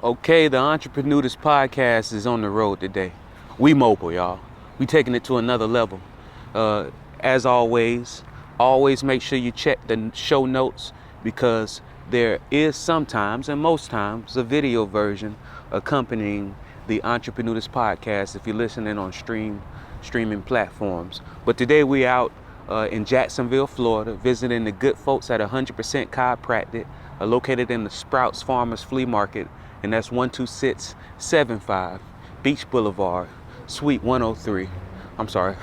Okay, the Entreprenudist podcast is on the road today. We mobile, y'all. We taking it to another level. As always make sure you check the show notes because there is sometimes and most times a video version accompanying the Entreprenudist podcast if you're listening on streaming platforms. But today we out in Jacksonville, Florida, visiting the good folks at 100% Chiropractic, located in the Sprouts Farmers Flea Market, and that's 12675 Beach Boulevard, Suite 103. I'm sorry,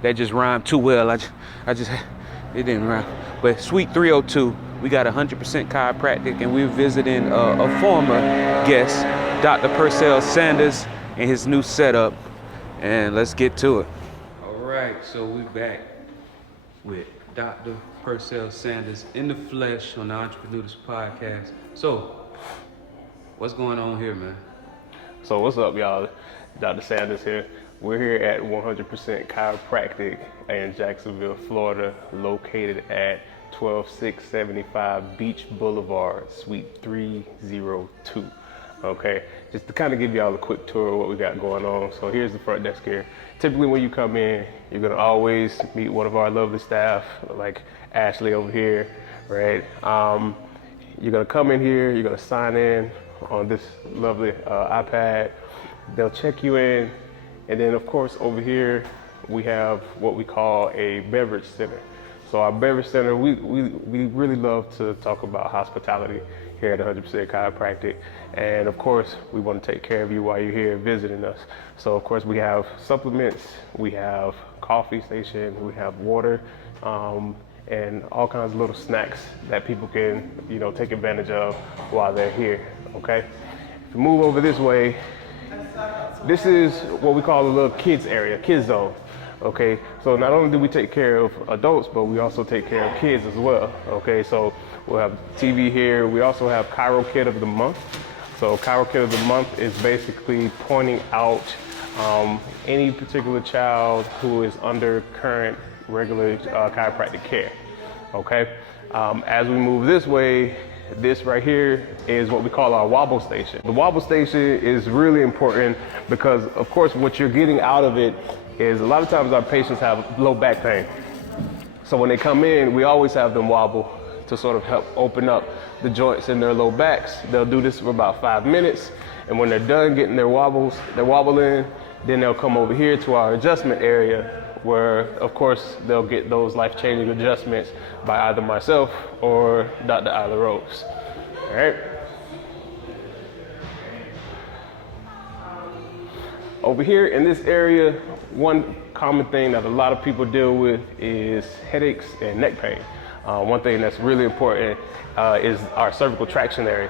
that just rhymed too well. It didn't rhyme. But Suite 302, we got 100% Chiropractic, and we're visiting a former guest, Dr. Percell Sanders, and his new setup. And let's get to it. All right, so we're back with Dr. Percell Sanders in the flesh on the Entreprenudist podcast. So, what's going on here, man? So what's up, y'all? Dr. Sanders here. We're here at 100% Chiropractic in Jacksonville, Florida, located at 12675 Beach Boulevard, Suite 302. Okay, just to kind of give y'all a quick tour of what we got going on. So here's the front desk here. Typically when you come in, you're gonna always meet one of our lovely staff, like Ashley over here, right? You're gonna come in here, you're gonna sign in on this lovely iPad. They'll check you in, and then of course over here we have what we call a beverage center. So our beverage center, we really love to talk about hospitality here at 100% Chiropractic, and of course we want to take care of you while you're here visiting us. So of course we have supplements, we have coffee station, we have water, and all kinds of little snacks that people can, take advantage of while they're here, okay? If you move over this way, this is what we call a little kids area, kids zone, okay? So not only do we take care of adults, but we also take care of kids as well, okay? So we'll have TV here. We also have Chiro Kid of the Month. So Chiro Kid of the Month is basically pointing out any particular child who is under current regular chiropractic care, okay? As we move this way, this right here is what we call our wobble station. The wobble station is really important because, of course, what you're getting out of it is a lot of times our patients have low back pain. So when they come in, we always have them wobble to sort of help open up the joints in their low backs. They'll do this for about 5 minutes, and when they're done getting their wobble in, then they'll come over here to our adjustment area, where of course they'll get those life-changing adjustments by either myself or Dr. Ayla Rose. All right. Over here in this area, one common thing that a lot of people deal with is headaches and neck pain. One thing that's really important is our cervical traction area.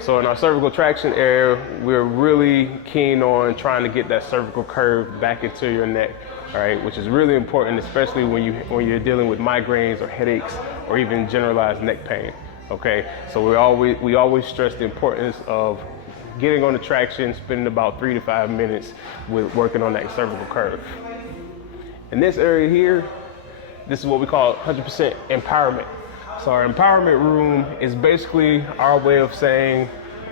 So in our cervical traction area, we're really keen on trying to get that cervical curve back into your neck, all right, which is really important, especially when you're dealing with migraines or headaches or even generalized neck pain, okay? So we always stress the importance of getting on the traction, spending about 3 to 5 minutes with working on that cervical curve. In this area here, this is what we call 100% empowerment. So our empowerment room is basically our way of saying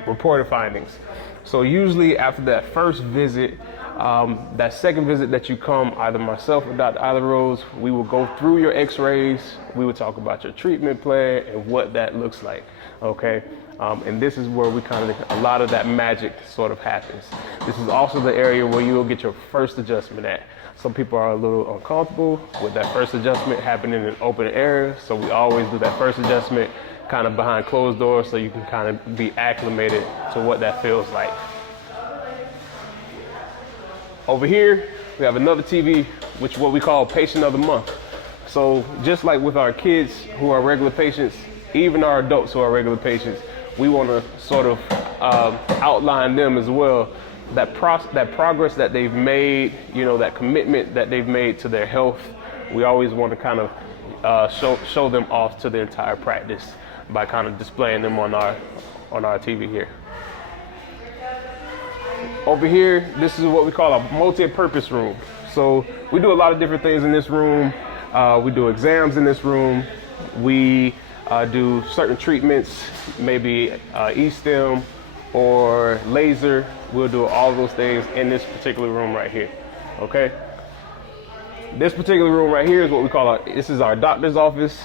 reported findings. So usually after that first visit, that second visit that you come, either myself or Dr. Ayla Rose, we will go through your x-rays, we will talk about your treatment plan and what that looks like, okay? And this is where a lot of that magic sort of happens. This is also the area where you'll get your first adjustment at. Some people are a little uncomfortable with that first adjustment happening in an open area, so we always do that first adjustment kind of behind closed doors so you can kind of be acclimated to what that feels like. Over here, we have another TV, which is what we call Patient of the Month. So just like with our kids who are regular patients, even our adults who are regular patients, we want to sort of outline them as well. That progress that they've made, that commitment that they've made to their health, we always want to kind of show them off to the entire practice by kind of displaying them on our TV here. Over here, this is what we call a multi-purpose room. So we do a lot of different things in this room. We do exams in this room. We do certain treatments, maybe E-stem or laser. We'll do all of those things in this particular room right here, okay? This particular room right here is what we call this is our doctor's office.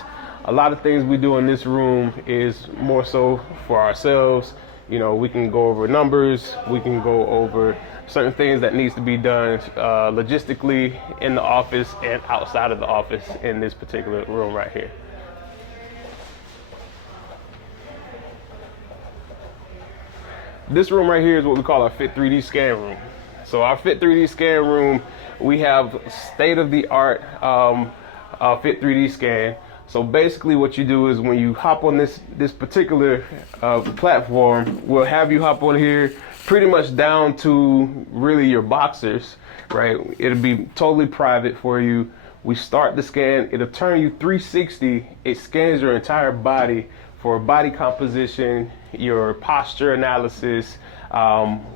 A lot of things we do in this room is more so for ourselves. You know, we can go over numbers, we can go over certain things that needs to be done logistically in the office and outside of the office in this particular room right here. This room right here is what we call our Fit 3D scan room. So our Fit 3D scan room, we have state-of-the-art Fit 3D scan. So basically what you do is when you hop on this particular platform, we'll have you hop on here pretty much down to really your boxers, right? It'll be totally private for you. We start the scan, it'll turn you 360. It scans your entire body for body composition, your posture analysis,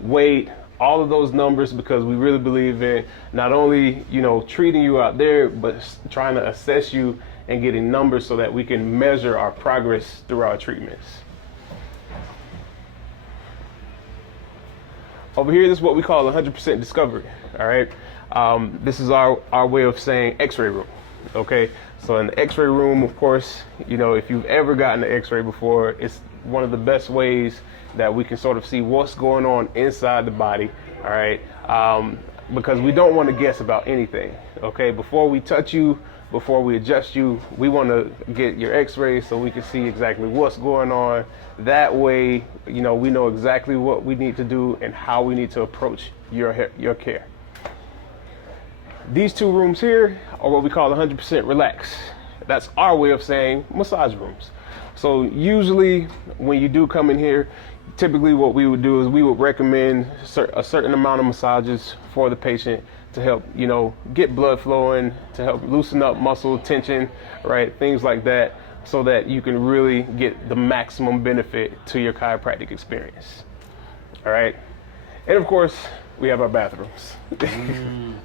weight, all of those numbers, because we really believe in not only, you know, treating you out there, but trying to assess you and getting numbers so that we can measure our progress through our treatments. Over here, this is what we call 100% discovery, all right? This is our way of saying x-ray room, okay? So in the x-ray room, of course, you know, if you've ever gotten an x-ray before, it's one of the best ways that we can sort of see what's going on inside the body, all right? Because we don't want to guess about anything, okay? Before we touch you, before we adjust you, we want to get your x-rays so we can see exactly what's going on. That way, you know, we know exactly what we need to do and how we need to approach your care. These two rooms here are what we call 100% relax. That's our way of saying massage rooms. So usually when you do come in here, typically what we would do is we would recommend a certain amount of massages for the patient to help, you know, get blood flowing, to help loosen up muscle tension, right? Things like that, so that you can really get the maximum benefit to your chiropractic experience. All right. And of course, we have our bathrooms.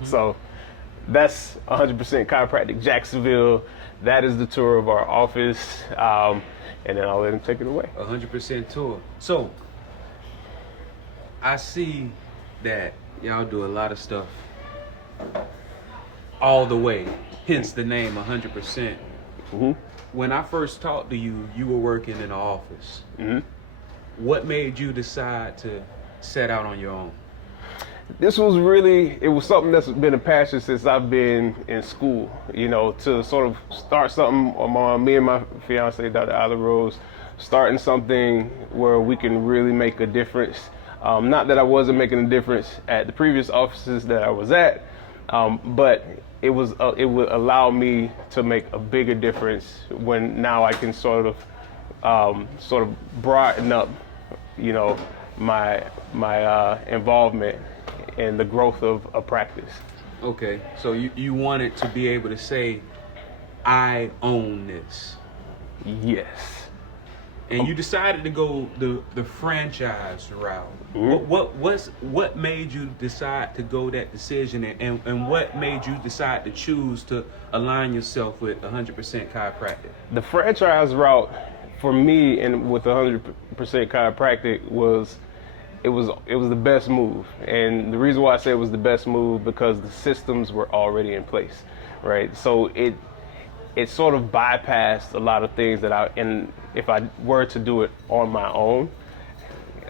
So that's 100% Chiropractic Jacksonville. That is the tour of our office. And then I'll let him take it away. 100% tour. So I see that y'all do a lot of stuff all the way, hence the name 100%. Mm-hmm. When I first talked to you, you were working in an office. Mm-hmm. What made you decide to set out on your own? This was really, it was something that's been a passion since I've been in school, you know, to sort of start something on me and my fiance, Dr. Ayla Rose, starting something where we can really make a difference. Not that I wasn't making a difference at the previous offices that I was at, but it would allow me to make a bigger difference when now I can sort of broaden up, you know, my involvement in the growth of a practice. Okay, so you wanted to be able to say, I own this. Yes. And you decided to go the franchise route. Mm-hmm. What made you decide to go that decision, and what made you decide to choose to align yourself with 100% chiropractic? The franchise route for me and with 100% chiropractic was the best move. And the reason why I say it was the best move, because the systems were already in place, right? So it sort of bypassed a lot of things and if I were to do it on my own,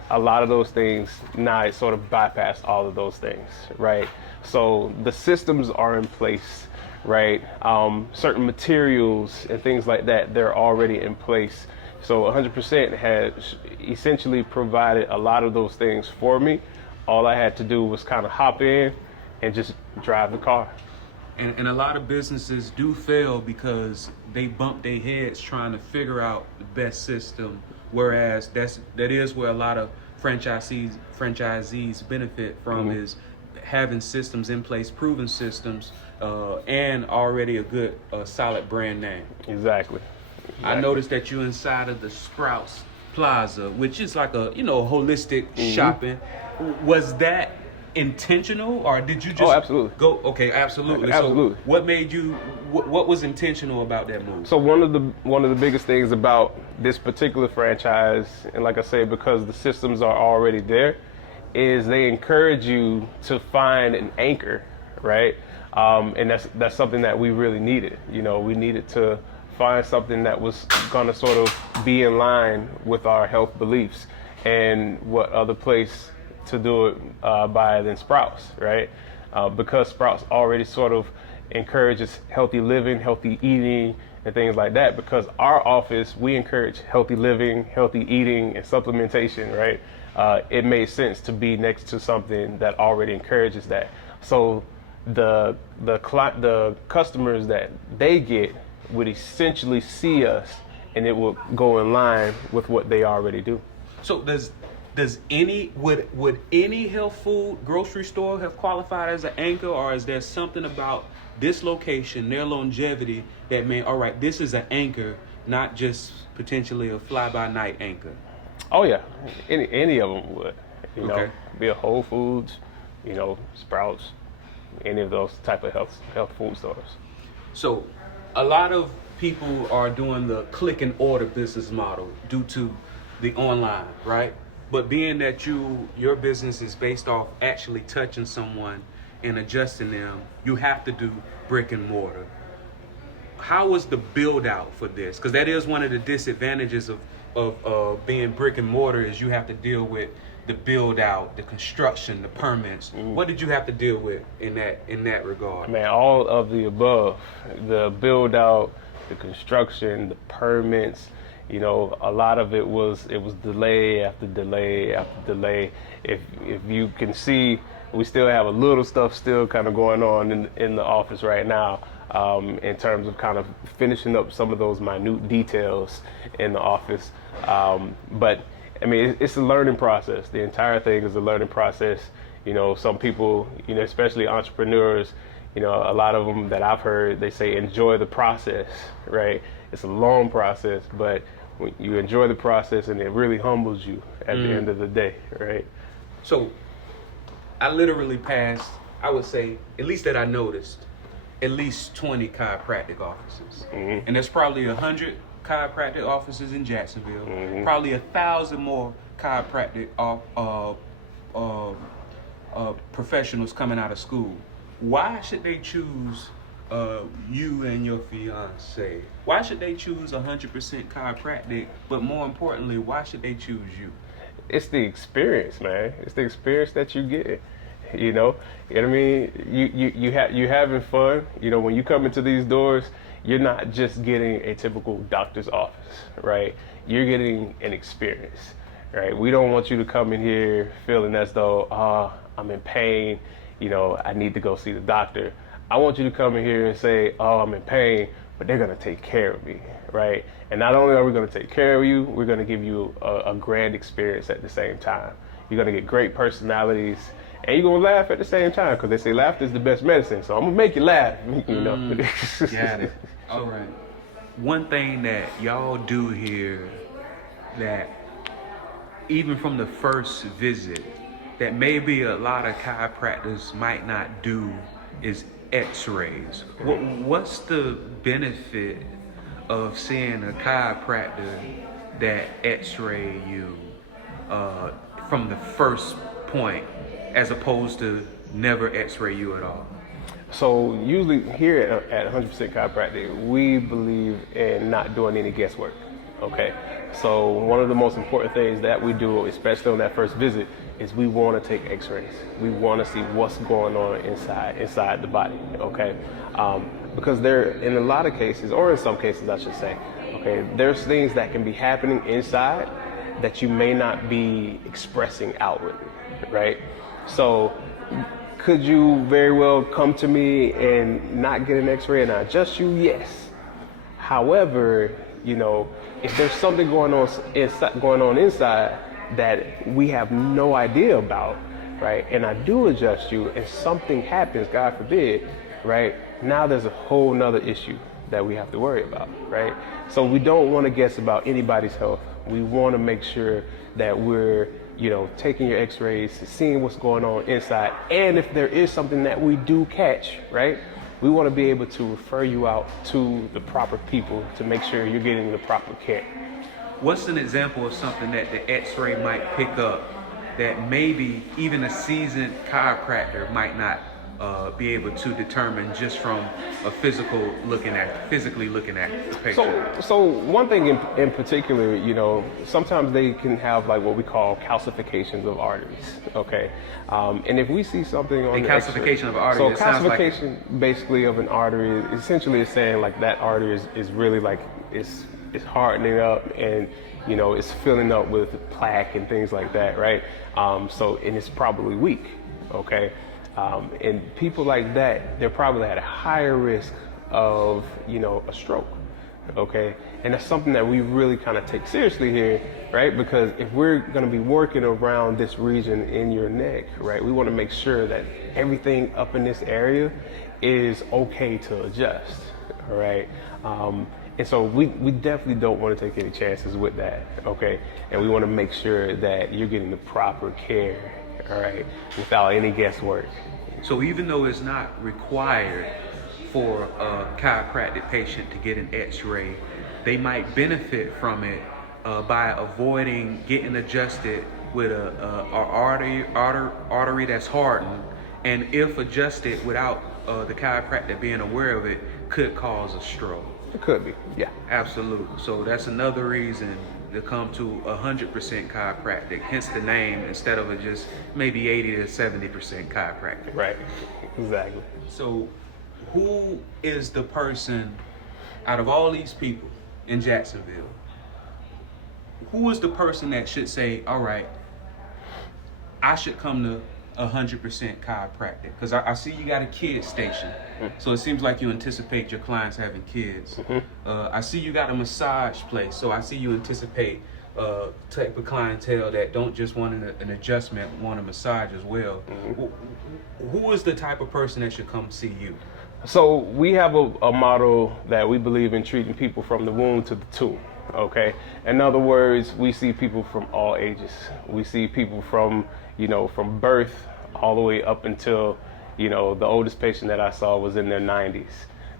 a lot of those things, now it sort of bypassed all of those things, right? So the systems are in place, right? Certain materials and things like that, they're already in place. So 100% has essentially provided a lot of those things for me. All I had to do was kind of hop in and just drive the car. And a lot of businesses do fail because they bump their heads trying to figure out the best system, whereas that is where a lot of franchisees benefit from, Mm-hmm. is having systems in place, proven systems, and already a good solid brand name. Exactly. I noticed that you're inside of the Sprouts Plaza, which is like a, you know, holistic Mm-hmm. shopping. Was that intentional, or did you just absolutely. go? Okay, absolutely. Absolutely. So what made you? What was intentional about that move? So one of the biggest things about this particular franchise, and like I say, because the systems are already there, is they encourage you to find an anchor, right? And that's something that we really needed. You know, we needed to find something that was going to sort of be in line with our health beliefs. And what other place to do it by than Sprouts, right? Because Sprouts already sort of encourages healthy living, healthy eating, and things like that. Because our office, we encourage healthy living, healthy eating, and supplementation, right? It made sense to be next to something that already encourages that. So the customers that they get would essentially see us, and it will go in line with what they already do. So would any health food grocery store have qualified as an anchor, or is there something about this location, their longevity, that mean, all right, this is an anchor, not just potentially a fly-by-night anchor? Oh yeah, any of them would, you Okay. know, be a Whole Foods, you know, Sprouts, any of those type of health food stores. So a lot of people are doing the click and order business model due to the online, right? But being that your business is based off actually touching someone and adjusting them, you have to do brick and mortar. How was the build out for this? Because that is one of the disadvantages of being brick and mortar, is you have to deal with the build out, the construction, the permits. What did you have to deal with in that regard? Man, all of the above, the build out, the construction, the permits, you know, a lot of it was delay after delay after delay. If you can see, we still have a little stuff still kind of going on in the office right now, in terms of kind of finishing up some of those minute details in the office. But I mean, it's a learning process. The entire thing is a learning process. You know, some people, you know, especially entrepreneurs, you know, a lot of them that I've heard, they say enjoy the process, right? It's a long process, but when you enjoy the process, and it really humbles you at the end of the day, right? So I literally passed, I would say, at least that I noticed, at least 20 chiropractic offices. And there's probably 100 chiropractic offices in Jacksonville, probably 1,000 more chiropractic professionals coming out of school. Why should they choose you and your fiance? Why should they choose 100% chiropractic? But more importantly, why should they choose you? It's the experience, man. It's the experience that you get. You know what I mean? You having fun. You know, when you come into these doors, you're not just getting a typical doctor's office, right? You're getting an experience, right? We don't want you to come in here feeling as though, I'm in pain, you know, I need to go see the doctor. I want you to come in here and say, oh, I'm in pain, but they're gonna take care of me, right? And not only are we gonna take care of you, we're gonna give you a grand experience at the same time. You're gonna get great personalities, and you're gonna laugh at the same time, because they say laughter is the best medicine. So I'm gonna make you laugh, you know. Got it. All right. One thing that y'all do here that even from the first visit that maybe a lot of chiropractors might not do is x-rays. What's the benefit of seeing a chiropractor that x-ray you from the first point, as opposed to never x-ray you at all? So usually here at 100% Chiropractic, we believe in not doing any guesswork, okay? So one of the most important things that we do, especially on that first visit, is we want to take x-rays. We want to see what's going on inside the body, okay? Because there, in a lot of cases, or in some cases I should say, okay, there's things that can be happening inside that you may not be expressing outwardly, right? So could you very well come to me and not get an x-ray and I adjust you? Yes. However, you know, if there's something going on inside that we have no idea about, right, and I do adjust you and something happens, God forbid, right, now there's a whole nother issue that we have to worry about, right? So we don't want to guess about anybody's health. We want to make sure that we're taking your x-rays, seeing what's going on inside. And if there is something that we do catch, right, we want to be able to refer you out to the proper people to make sure you're getting the proper care. What's an example of something that the x-ray might pick up that maybe even a seasoned chiropractor might not be able to determine just from a physically looking at the patient? So one thing in particular, sometimes they can have like what we call calcifications of arteries, okay? And if we see something on the calcification of artery, so it sounds like calcification basically of an artery essentially is saying like that artery is really like it's hardening up, and it's filling up with plaque and things like that, right? And it's probably weak, okay? And people like that, they're probably at a higher risk of, a stroke, okay? And that's something that we really kind of take seriously here, right? Because if we're going to be working around this region in your neck, right, we want to make sure that everything up in this area is okay to adjust, all right? And so we definitely don't want to take any chances with that, okay? And we want to make sure that you're getting the proper care, all right, without any guesswork. So even though it's not required for a chiropractic patient to get an x-ray, they might benefit from it by avoiding getting adjusted with a artery that's hardened, and if adjusted without the chiropractor being aware of it, could cause a stroke. It could be, yeah. Absolutely. So that's another reason to come to 100% chiropractic, hence the name, instead of just maybe 80 to 70% chiropractic. Right, exactly. So who is the person out of all these people in Jacksonville, who is the person that should say, all right, I should come to 100% chiropractic? Because I see you got a kids station, so it seems like you anticipate your clients having kids. I see you got a massage place, so I see you anticipate type of clientele that don't just want an adjustment, want a massage as well. Who is the type of person that should come see you? So we have a model that we believe in treating people from the womb to the tomb. Okay. In other words, we see people from all ages. We see people from birth all the way up until, the oldest patient that I saw was in their 90s.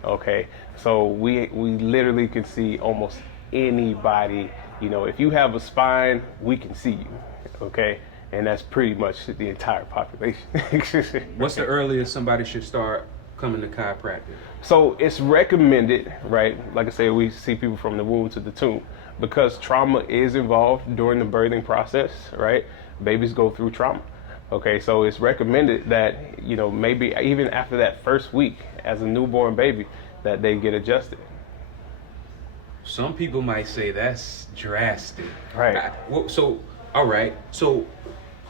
Okay. So we literally can see almost anybody. If you have a spine, we can see you. Okay. And that's pretty much the entire population. What's the earliest somebody should start coming to chiropractic? So it's recommended, right? Like I said, we see people from the womb to the tomb because trauma is involved during the birthing process, right? Babies go through trauma. Okay, so it's recommended that, maybe even after that first week as a newborn baby, that they get adjusted. Some people might say that's drastic. Right. All right. So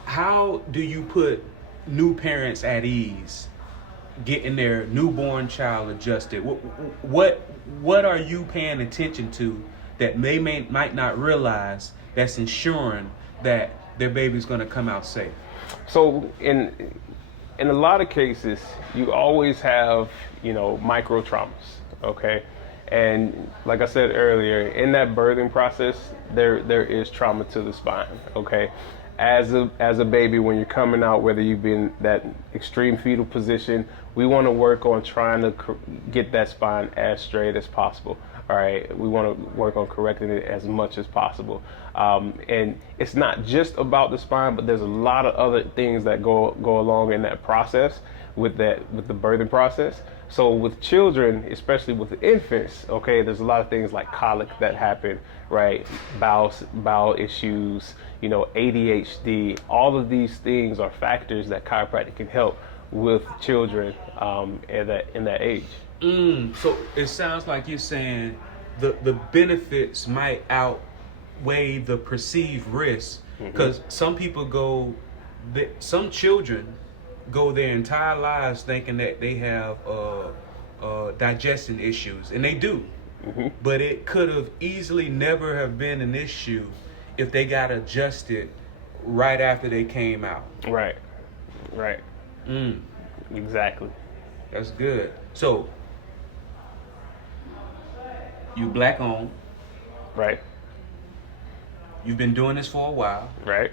how do you put new parents at ease getting their newborn child adjusted? What are you paying attention to that might not realize that's ensuring that their baby's going to come out safe? So in a lot of cases, you always have, micro traumas, okay? And like I said earlier, in that birthing process, there is trauma to the spine, okay? As a baby, when you're coming out, whether you've been that extreme fetal position, we want to work on trying to get that spine as straight as possible. All right, we want to work on correcting it as much as possible. And it's not just about the spine, but there's a lot of other things that go along in that process with the birthing process. So with children, especially with infants, okay, there's a lot of things like colic that happen, right? Bowel issues, ADHD. All of these things are factors that chiropractic can help with children in that age. So it sounds like you're saying the benefits might outweigh the perceived risks, because some children go their entire lives thinking that they have digestion issues, and they do. But it could have easily never have been an issue if they got adjusted right after they came out. Right. Exactly. That's good. So you black owned. Right. You've been doing this for a while. Right.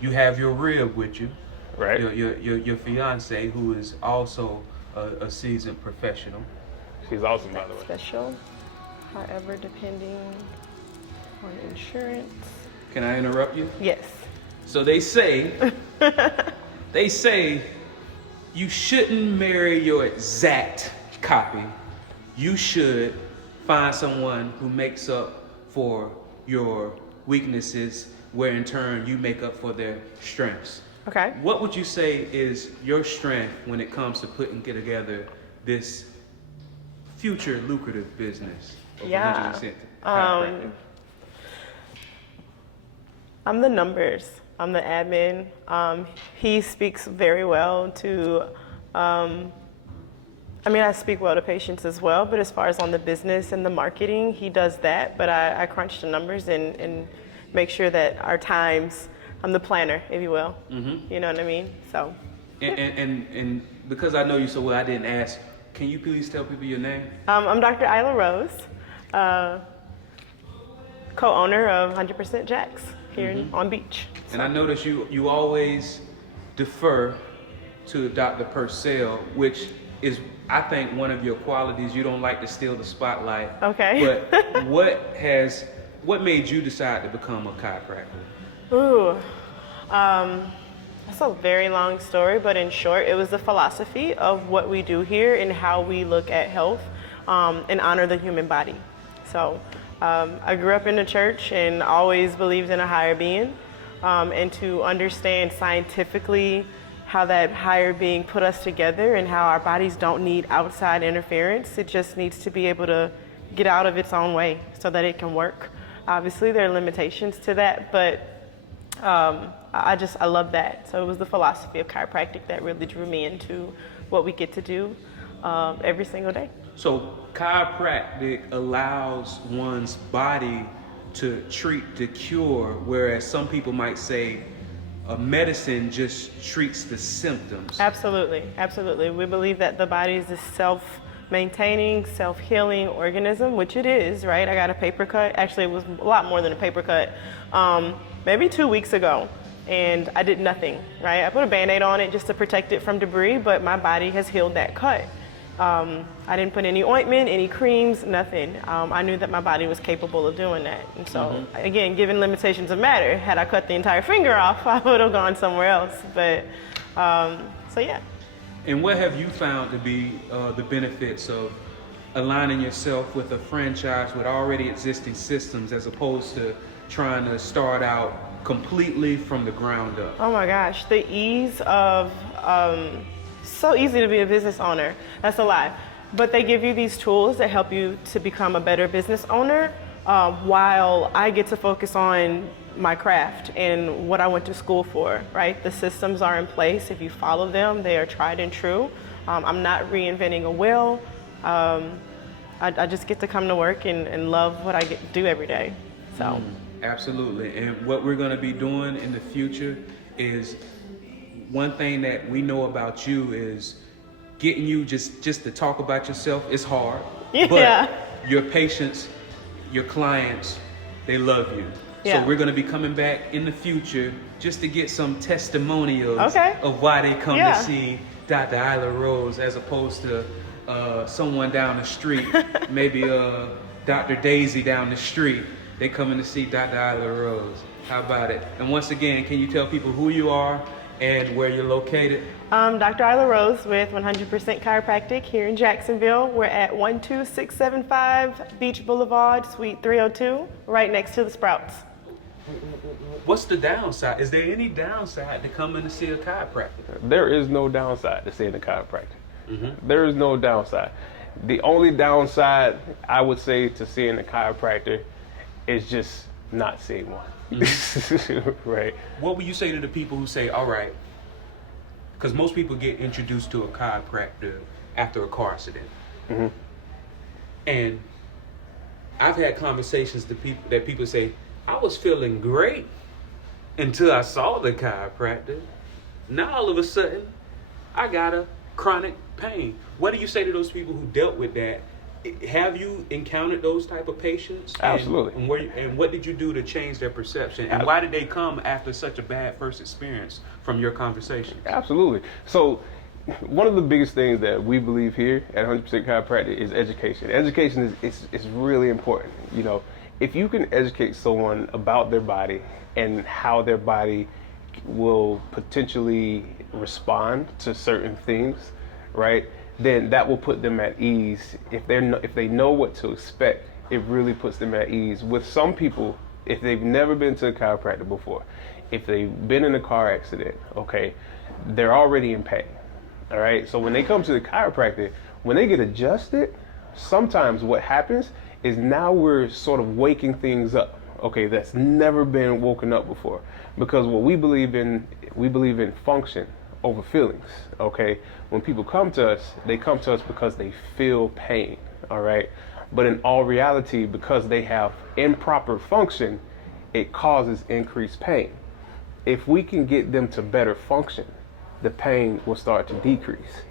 You have your rib with you, Right. your fiance, who is also a seasoned professional. She's awesome, by the way. Special, however, depending on insurance. Can I interrupt you? Yes. So they say, you shouldn't marry your exact copy. You should find someone who makes up for your weaknesses, where in turn you make up for their strengths. Okay. What would you say is your strength when it comes to putting together this future lucrative business of 100% chiropractic? I'm the numbers. I'm the admin. He speaks very well to, I speak well to patients as well, but as far as on the business and the marketing, he does that. But I crunch the numbers and make sure that our times, I'm the planner, if you will. Mm-hmm. You know what I mean? So. And because I know you so well, I didn't ask. Can you please tell people your name? I'm Dr. Ayla Rose, co-owner of 100% Jacks here on Beach. So. And I notice you always defer to Dr. Percell, which is, I think, one of your qualities. You don't like to steal the spotlight. Okay. But what made you decide to become a chiropractor? Ooh, that's a very long story, but in short, it was the philosophy of what we do here and how we look at health and honor the human body. So I grew up in the church and always believed in a higher being, and to understand scientifically how that higher being put us together and how our bodies don't need outside interference. It just needs to be able to get out of its own way so that it can work. Obviously, there are limitations to that, but I love that. So it was the philosophy of chiropractic that really drew me into what we get to do every single day. So chiropractic allows one's body to treat to cure, whereas some people might say medicine just treats the symptoms. Absolutely, absolutely. We believe that the body is a self-maintaining, self-healing organism, which it is, right? I got a paper cut. Actually, it was a lot more than a paper cut. Maybe 2 weeks ago, and I did nothing, right? I put a Band-Aid on it just to protect it from debris, but my body has healed that cut. I didn't put any ointment, any creams, nothing. I knew that my body was capable of doing that. And so, again, given limitations of matter, had I cut the entire finger off, I would have gone somewhere else. But, so yeah. And what have you found to be the benefits of aligning yourself with a franchise with already existing systems as opposed to trying to start out completely from the ground up? Oh my gosh, the ease of, so easy to be a business owner. That's a lie. But they give you these tools that help you to become a better business owner, while I get to focus on my craft and what I went to school for, right? The systems are in place. If you follow them, they are tried and true. I'm not reinventing a wheel. I just get to come to work and love what I get to do every day. So. Absolutely. And what we're going to be doing in the future is, one thing that we know about you is getting you just to talk about yourself is hard. Yeah. But your patients, your clients, they love you. Yeah. So we're going to be coming back in the future just to get some testimonials of why they come to see Dr. Ayla Rose as opposed to someone down the street, maybe Dr. Daisy down the street. They coming to see Dr. Ayla Rose. How about it? And once again, can you tell people who you are and where you're located? Dr. Ayla Rose with 100% Chiropractic here in Jacksonville. We're at 12675 Beach Boulevard, Suite 302, right next to the Sprouts. What's the downside? Is there any downside to coming to see a chiropractor? There is no downside to seeing a chiropractor. There is no downside. The only downside I would say to seeing a chiropractor is just not seeing one. Right. What would you say to the people who say, all right, because most people get introduced to a chiropractor after a car accident. And I've had conversations that people say, I was feeling great until I saw the chiropractor. Now all of a sudden, I got a chronic pain. What do you say to those people who dealt with that have you encountered those type of patients? Absolutely. And what did you do to change their perception? And why did they come after such a bad first experience from your conversation? Absolutely. So one of the biggest things that we believe here at 100% Chiropractic is education. Education is really important. You know, if you can educate someone about their body and how their body will potentially respond to certain things, right, then that will put them at ease. If they know what to expect, it really puts them at ease. With some people, if they've never been to a chiropractor before, if they've been in a car accident, okay, they're already in pain. All right, so when they come to the chiropractor, when they get adjusted, sometimes what happens is now we're sort of waking things up, okay, that's never been woken up before. Because what we believe in function over feelings, okay? When people come to us, they come to us because they feel pain, all right? But in all reality, because they have improper function, it causes increased pain. If we can get them to better function, the pain will start to decrease.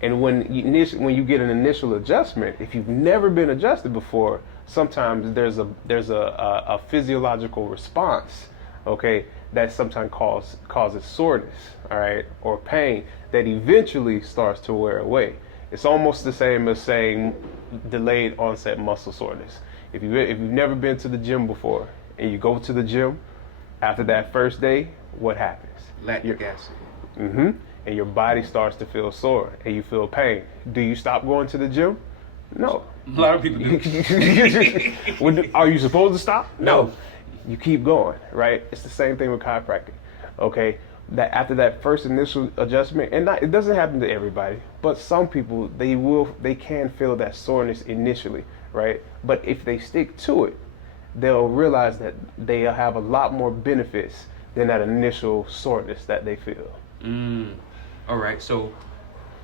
And when you get an initial adjustment, if you've never been adjusted before, sometimes there's a physiological response, okay, that sometimes causes soreness, all right, or pain that eventually starts to wear away. It's almost the same as saying delayed onset muscle soreness. If you've never been to the gym before and you go to the gym, after that first day, what happens? Lactic acid. And your body starts to feel sore and you feel pain. Do you stop going to the gym? No. A lot of people do. Are you supposed to stop? No. You keep going, right? It's the same thing with chiropractic, okay? That after that first initial adjustment, and it doesn't happen to everybody, but some people, they can feel that soreness initially, right? But if they stick to it, they'll realize that they'll have a lot more benefits than that initial soreness that they feel. All right, so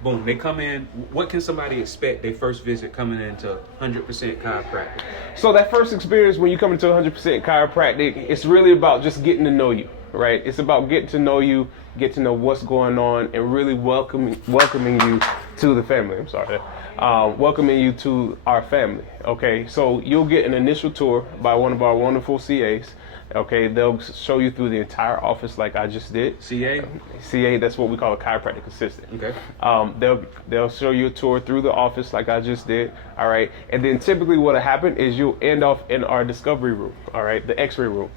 boom, they come in. What can somebody expect their first visit coming into 100% chiropractic? So that first experience when you come into 100% chiropractic, it's really about just getting to know you, right? It's about getting to know you, get to know what's going on, and really welcoming you to the family. I'm sorry. Welcoming you to our family, okay? So you'll get an initial tour by one of our wonderful CAs. Okay, they'll show you through the entire office like I just did. CA, that's what we call a chiropractic assistant. Okay. They'll show you a tour through the office like I just did. All right, and then typically what'll happen is you'll end off in our discovery room. All right, the X-ray room.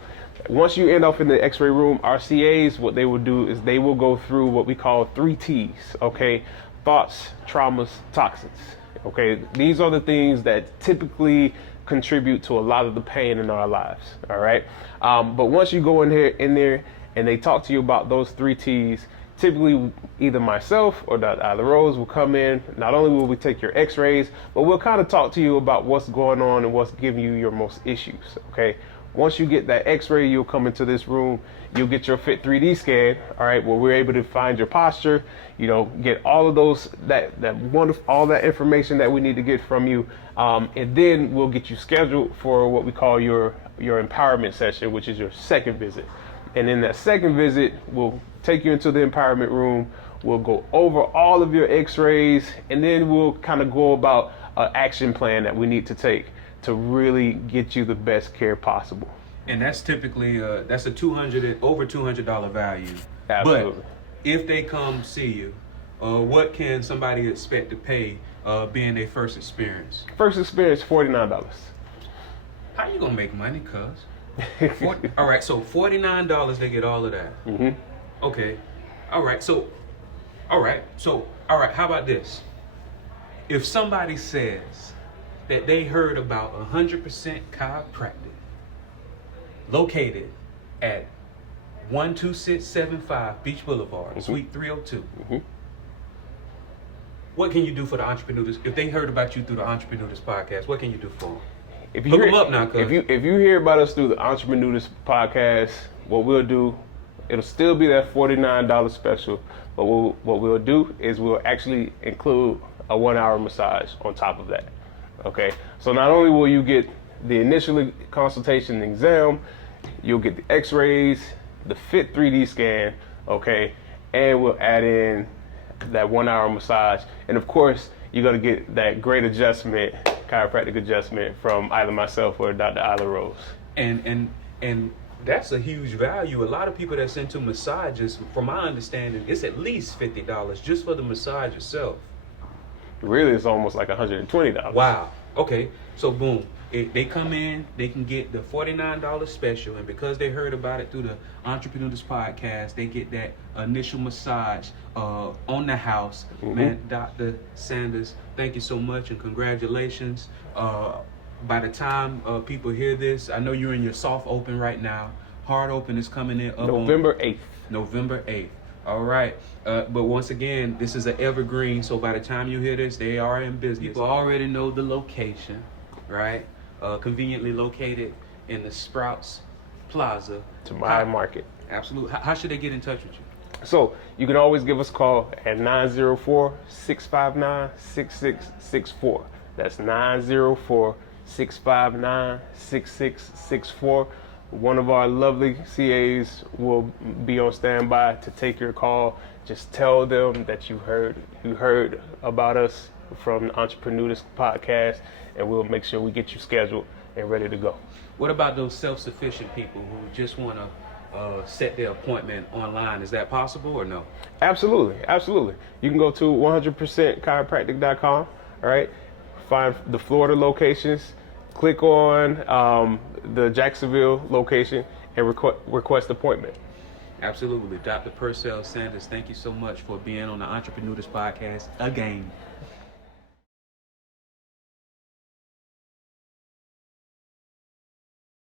Once you end off in the X-ray room, our CAs, what they will do is they will go through what we call 3 T's. Okay, thoughts, traumas, toxins. Okay, these are the things that typically contribute to a lot of the pain in our lives. All right, but once you go in there and they talk to you about those 3 T's, typically either myself or Dr. Ayla Rose will come in. Not only will we take your x-rays, but we'll kind of talk to you about what's going on and what's giving you your most issues. Okay, once you get that x-ray, you'll come into this room, you'll get your Fit 3D scan, all right, where we're able to find your posture, you know, get all of those, that wonderful, all that information that we need to get from you, and then we'll get you scheduled for what we call your empowerment session, which is your second visit. And in that second visit, we'll take you into the empowerment room, we'll go over all of your x-rays, and then we'll kind of go about an action plan that we need to take to really get you the best care possible. And that's typically that's a over $200 value. Absolutely. But if they come see you, what can somebody expect to pay being their first experience? First experience, $49. How you gonna make money, cuz? All right, so $49 they get all of that. Mm-hmm. Okay. All right. How about this? If somebody says that they heard about 100% chiropractic located at 12675 Beach Boulevard, Suite 302. Mm-hmm. What can you do for the entrepreneurs? If they heard about you through the Entreprenudist podcast, what can you do for them? If you Hook hear, them up now, cuz. if you hear about us through the Entreprenudist podcast, what we'll do, it'll still be that $49 special, but what we'll do is we'll actually include a 1-hour massage on top of that. Okay, so not only will you get the initial consultation and exam, you'll get the x-rays, the Fit 3D scan, okay, and we'll add in that 1-hour massage. And of course, you're gonna get that great adjustment chiropractic adjustment from either myself or Dr. Ayla Rose. And that's a huge value. A lot of people that's into massages, from my understanding, it's at least $50 just for the massage itself. Really, it's almost like $120. Wow. Okay. So boom, they come in, they can get the $49 special, and because they heard about it through the Entreprenudist podcast, they get that initial massage on the house. Man, Dr. Sanders, thank you so much and congratulations. By the time people hear this, I know you're in your soft open right now. Hard open is coming in up November 8th. November 8th. All right. But once again, this is an evergreen, so by the time you hear this, they are in business. People already know the location, right? Conveniently located in the Sprouts Plaza. To my market. Absolutely. How should they get in touch with you? So you can always give us a call at 904-659-6664. That's 904-659-6664. One of our lovely CAs will be on standby to take your call. Just tell them that you heard about us from the Entreprenudist podcast, and we'll make sure we get you scheduled and ready to go. What about those self-sufficient people who just want to set their appointment online? Is that possible or no? Absolutely. You can go to 100%chiropractic.com, all right? Find the Florida locations, click on the Jacksonville location, and request appointment. Absolutely. Dr. Percell Sanders, thank you so much for being on the Entreprenudist podcast again.